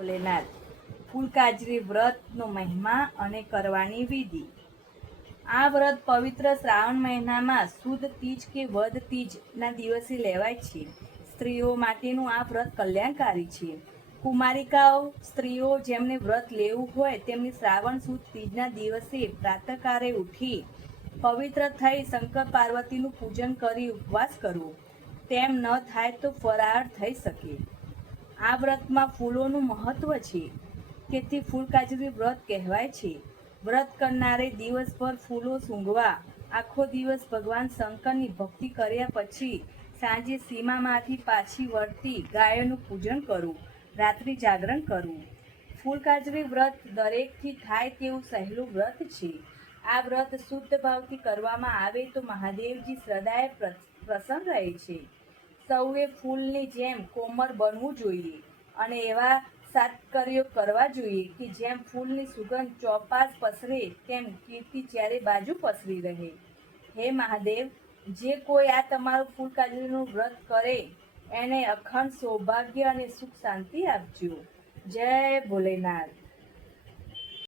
ભોલેનાથ ફૂલકાજરી વ્રતનો મહિમા અને કરવાની વિધિ। આ વ્રત પવિત્ર શ્રાવણ મહિનામાં સુદ તીજ કે વદ તીજના દિવસે લેવાય છે। સ્ત્રીઓ માટેનું આ વ્રત કલ્યાણકારી છે। કુમારિકાઓ સ્ત્રીઓ જેમને વ્રત લેવું હોય તેમની શ્રાવણ સુદ તીજના દિવસે પ્રાતઃકાળે ઉઠી પવિત્ર થઈ શંકર પાર્વતીનું પૂજન કરી ઉપવાસ કરવો। તેમ ન થાય તો ફરાળ થઈ શકે। આ વ્રતમાં ફૂલોનું મહત્વ છે, તેથી ફૂલકાજરી વ્રત કહેવાય છે। વ્રત કરનારે દિવસભર ફૂલો સૂંઘવા, આખો દિવસ ભગવાન શંકરની ભક્તિ કર્યા પછી સાંજે સીમામાંથી પાછી વળતી ગાયોનું પૂજન કરવું, રાત્રિ જાગરણ કરવું। ફૂલકાજરી વ્રત દરેકથી થાય તેવું સહેલું વ્રત છે। આ વ્રત શુદ્ધ ભાવથી કરવામાં આવે તો મહાદેવજી સદાય પ્રસન્ન રહે છે। સૌએ ફૂલની જેમ કોમળ બનવું જોઈએ અને એવા સત્કાર્યો કરવા જોઈએ કે જેમ ફૂલની સુગંધ ચોપાસ પસરે તેમ કીર્તિ ચારે બાજુ પસરી રહે। હે મહાદેવ, જે કોઈ આ તમારું ફૂલકાજરીનું વ્રત કરે એને અખંડ સૌભાગ્ય અને સુખ શાંતિ આપજો। જય ભોલેનાથ।